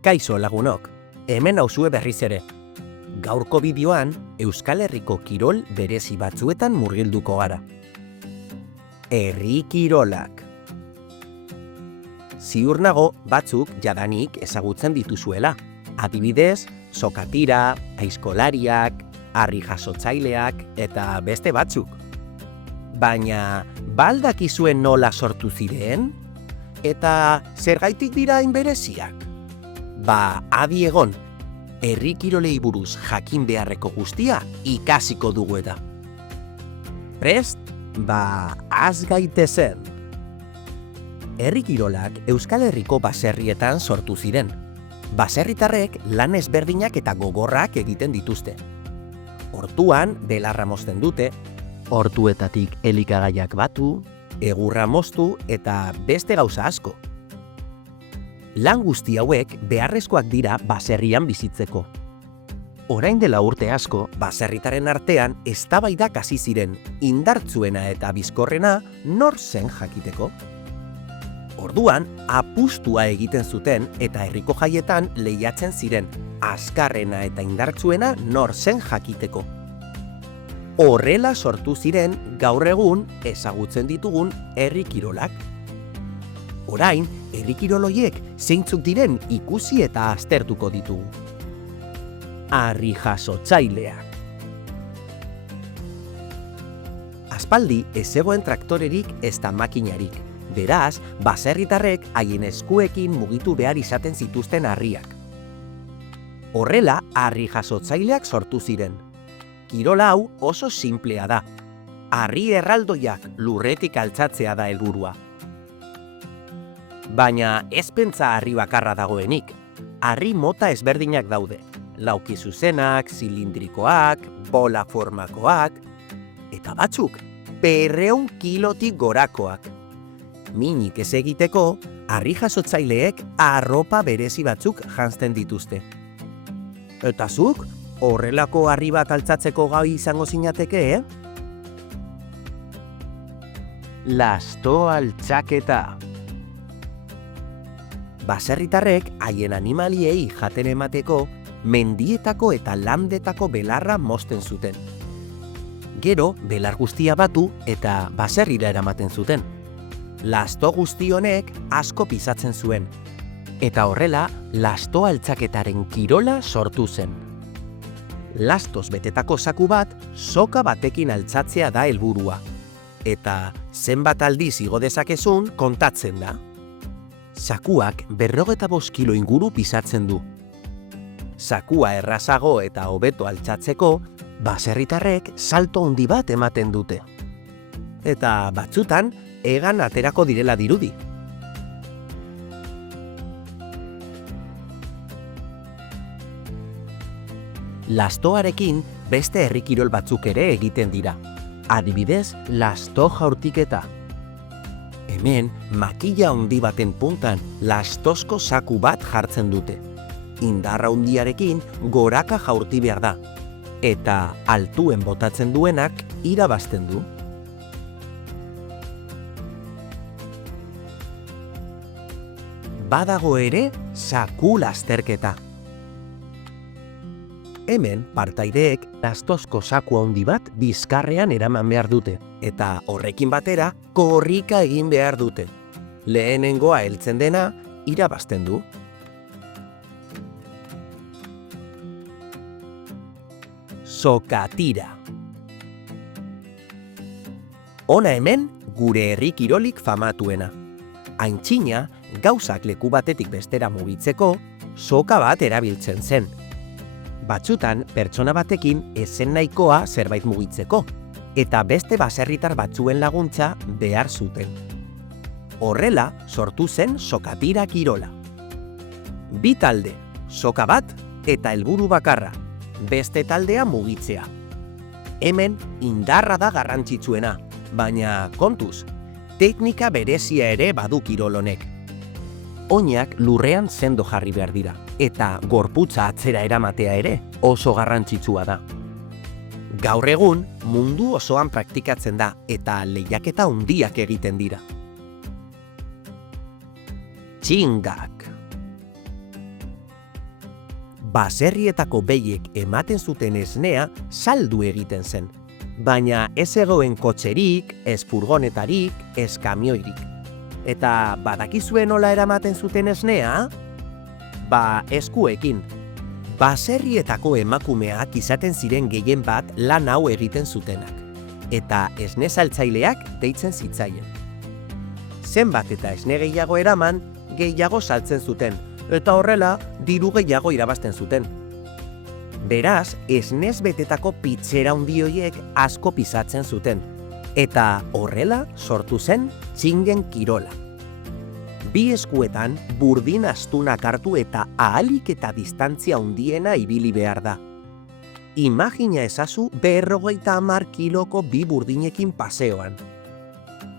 Kaixo lagunok, hemen nauzue berriz ere. Gaurko bideoan Euskal Herriko kirol berezi batzuetan murgilduko gara. Herri kirolak. Ziur nago batzuk jadanik ezagutzen dituzuela. Adibidez, sokatira, aizkolariak, harri jasotzaileak eta beste batzuk. Baina, baldakizuen nola sortu ziren? Eta zergaitik dira hain bereziak? Adi egon, herri kirolei buruz jakin beharreko guztia ikasiko dugu eta. Prest? Az gaitezen. Herri kirolak Euskal Herriko baserrietan sortu ziren. Baserritarrek lan ezberdinak eta gogorrak egiten dituzte. Hortuan, belarra mozten dute, hortuetatik elikagaiak batu, egurra moztu eta beste gauza asko. Lan guzti hauek beharrezkoak dira baserrian bizitzeko. Orain dela urte asko, baserritaren artean eztabaidak hasi ziren, indartsuena eta bizkorrena nor zen jakiteko. Orduan, apustua egiten zuten eta herriko jaietan lehiatzen ziren, azkarrena eta indartsuena nor zen jakiteko. Horrela sortu ziren gaur egun ezagutzen ditugun herri kirolak. Orain, herri kirol horiek zeintzuk diren ikusi eta aztertuko ditugu. Harri jasotzaileak. Aspaldi ez zegoen traktorerik ezta makinarik. Beraz, baserritarrek haien eskuekin mugitu behar izaten zituzten harriak. Horrela, harri jasotzaileak sortu ziren. Kirol hau oso sinplea da. Harri erraldoiak lurretik altxatzea da helburua. Baina ez pentsa harri bakarra dagoenik. Harri mota ezberdinak daude. Lauki zuzenak, zilindrikoak, bola formakoak, eta batzuk 200 kilotik gorakoak. Minik ez egiteko, harri jasotzaileek arropa berezi batzuk janzten dituzte. Eta zuk, horrelako harri bat altxatzeko gai izango zinateke, Lasto altxaketa. Baserritarrek haien animaliei jaten emateko, mendietako eta landetako belarra mozten zuten. Gero, belar guztia batu eta baserrira eramaten zuten. Lasto guzti honek asko pisatzen zuen, eta horrela lasto altxaketaren kirola sortu zen. Lastoz betetako zaku bat soka batekin altxatzea da helburua, eta zenbat aldiz igo dezakezun kontatzen da. Zakuak 45 kilo inguru pisatzen du. Zakua errazago eta hobeto altxatzeko, baserritarrek salto handi bat ematen dute. Eta batzutan, egan aterako direla dirudi. Lastoarekin beste herri kirol batzuk ere egiten dira. Adibidez, lasto jaurtiketa. Hemen, makila handi baten puntan lastozko zaku bat jartzen dute. Indarra handiarekin goraka jaurti behar da. Eta altuen botatzen duenak irabazten du. Badago ere zaku lasterketa. Hemen, partaideek lastozko zaku handi bat bizkarrean eraman behar dute, eta horrekin batera korrika egin behar dute. Lehenengoa heltzen dena irabazten du. Sokatira. Hona hemen gure herri kirolik famatuena. Aintzina, gauzak leku batetik bestera mugitzeko, soka bat erabiltzen zen. Batzutan, pertsona batekin ezen nahikoa zerbait mugitzeko, eta beste baserritar batzuen laguntza behar zuten. Horrela, sortu zen sokatira kirola. Bi talde, soka bat eta helburu bakarra, beste taldea mugitzea. Hemen indarra da garrantzitsuena, baina kontuz, teknika berezia ere badu kirol honek. Oinak lurrean sendo jarri behar dira, eta gorputza atzera eramatea ere oso garrantzitsua da. Gaur egun mundu osoan praktikatzen da eta lehiaketa handiak egiten dira. Txingak. baserrietako behiek ematen zuten esnea saldu egiten zen. Baina ez egoen kotxerik, ez furgonetarik, ez kamioirik. Eta badakizue nola eramaten zuten esnea? Eskuekin. Baserrietako emakumeak izaten ziren gehien bat lan hau egiten zutenak. Eta esne saltzaileak deitzen zitzaien. Zenbat eta esne gehiago eraman, gehiago saltzen zuten, eta horrela diru gehiago irabazten zuten. Beraz, esnez betetako pitzera handi horiek asko pisatzen zuten, eta horrela sortu zen txingen kirola. Bi eskuetan burdin astunak hartu eta ahalik eta distantzia handiena ibili behar da. Imagina ezazu 50 kiloko bi burdinekin paseoan.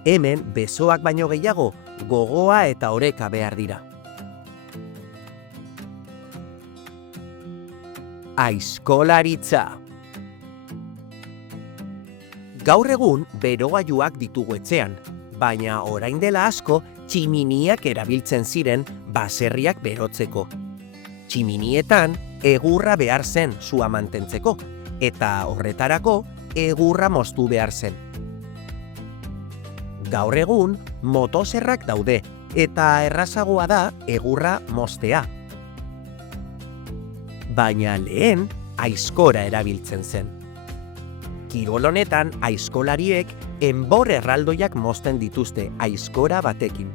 Hemen besoak baino gehiago gogoa eta oreka behar dira. Aizkolaritza. Gaur egun berogailuak ditugu etxean, baina orain dela asko tximiniak erabiltzen ziren baserriak berotzeko. Tximinietan egurra behar zen sua mantentzeko, eta horretarako egurra moztu behar zen. Gaur egun motoserrak daude, eta errazagoa da egurra moztea. Baina lehen aizkora erabiltzen zen. Kirol honetan aizkolariek enbor erraldoiak mozten dituzte aizkora batekin.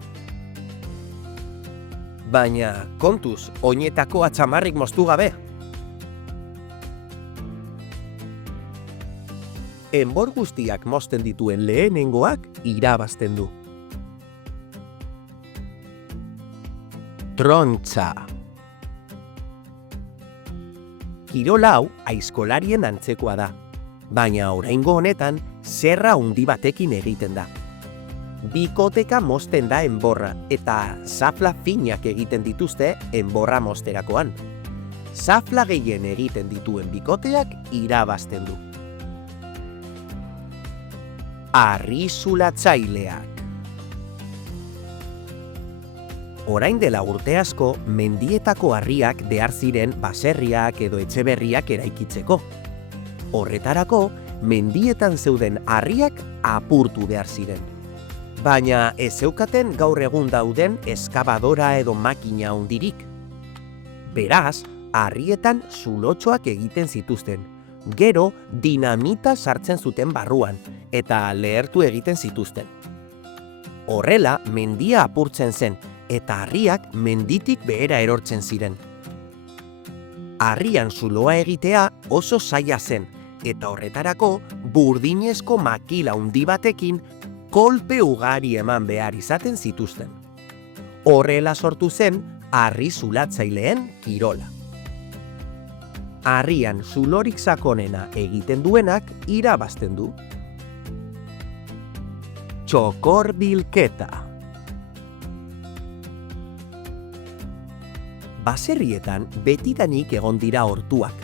Baina kontuz, oinetako atzamarrik moztu gabe. Enbor guztiak mozten dituen lehenengoak irabazten du. Trontza. Kirol hau aizkolarien antzekoa da, baina oraingo honetan zerra handi batekin egiten da. Bikoteka mozten da enborra eta zafla finak egiten dituzte enborra mozterakoan. Zafla gehien egiten dituen bikoteak irabazten du. Harri-zulatzaileak. Orain dela urte asko, mendietako harriak behar ziren baserriak edo etxeberriak eraikitzeko. Horretarako, mendietan zeuden harriak apurtu behar ziren. Baina ez zeukaten gaur egun dauden eskabadora edo makina handirik. Beraz, harrietan zulotxoak egiten zituzten. Gero, dinamita sartzen zuten barruan, eta lehertu egiten zituzten. Horrela, mendia apurtzen zen, eta harriak menditik behera erortzen ziren. Harrian zuloa egitea oso zaila zen, eta horretarako burdinezko makila handi batekin kolpe ugari eman behar izaten zituzten. Horrela sortu zen harri-zulatzaileen kirola. Harrian zulorik sakonena egiten duenak irabazten du. Txokor bilketa. Baserrietan betidanik egon dira hortuak.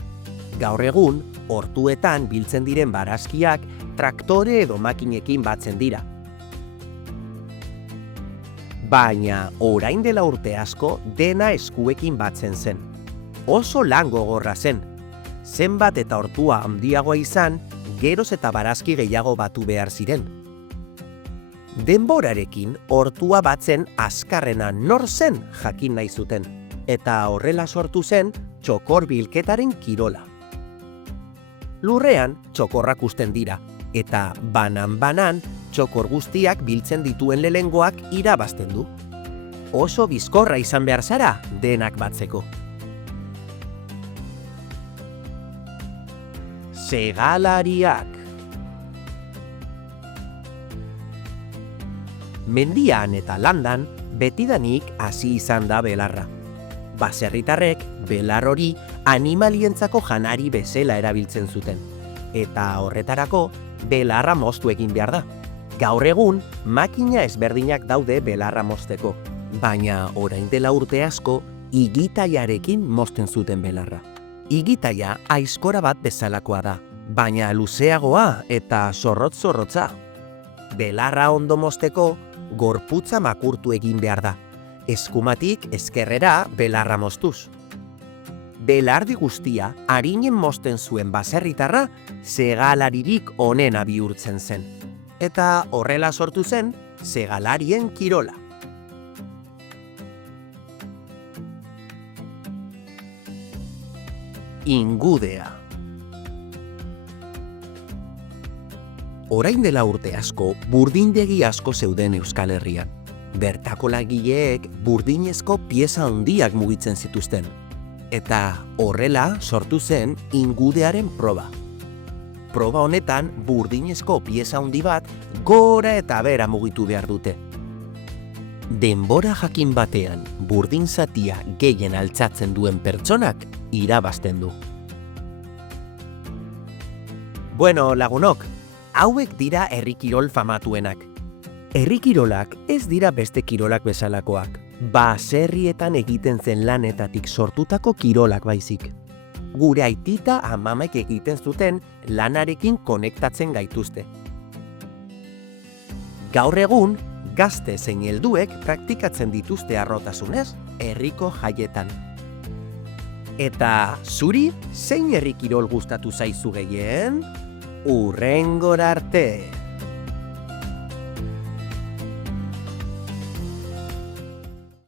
Gaur egun, hortuetan biltzen diren barazkiak traktore edo makinekin batzen dira. Baina orain dela urte asko dena eskuekin batzen zen. Oso lan gogorra zen. Zenbat eta hortua handiagoa izan, geroz eta barazki gehiago batu behar ziren. Denborarekin hortua batzen azkarrena nor zen jakin nahi zuten, eta horrela sortu zen txokor bilketaren kirola. Lurrean txokorrak uzten dira, eta banan-banan txokor guztiak biltzen dituen lehengoak irabazten du. Oso bizkorra izan behar zara denak batzeko. Segalariak. Mendian eta landan betidanik hasi izan da belarra. Baserritarrek belar hori animalientzako janari bezala erabiltzen zuten, eta horretarako belarra moztu egin behar da. Gaur egun makina ezberdinak daude belarra mozteko, baina orain dela urte asko igitaiarekin mozten zuten belarra. Igitaia aizkora bat bezalakoa da, baina luzeagoa eta zorrotz-zorrotza. Belarra ondo mozteko gorputza makurtu egin behar da, eskumatik ezkerrera belarra moztuz. belardi guztia arinen mozten zuen baserritarra segalaririk onena bihurtzen zen. Eta horrela sortu zen segalarien kirola. Ingudea. Orain dela urte asko, burdindegi asko zeuden Euskal Herrian. Bertako lagileek burdinezko pieza handiak mugitzen zituzten. Eta horrela sortu zen ingudearen proba. Proba honetan burdinezko pieza handi bat gora eta bera mugitu behar dute. Denbora jakin batean burdin zatia gehien altxatzen duen pertsonak irabazten du. Bueno, lagunok, hauek dira herri kirol famatuenak. Herri kirolak ez dira beste kirolak bezalakoak, baserrietan egiten zen lanetatik sortutako kirolak baizik. Gure aitita amamek egiten zuten lanarekin konektatzen gaituzte. Gaur egun, gazte zein helduek praktikatzen dituzte harrotasunez herriko jaietan. Eta zuri zein herri kirol gustatu zaizu gehien? Hurrengora arte!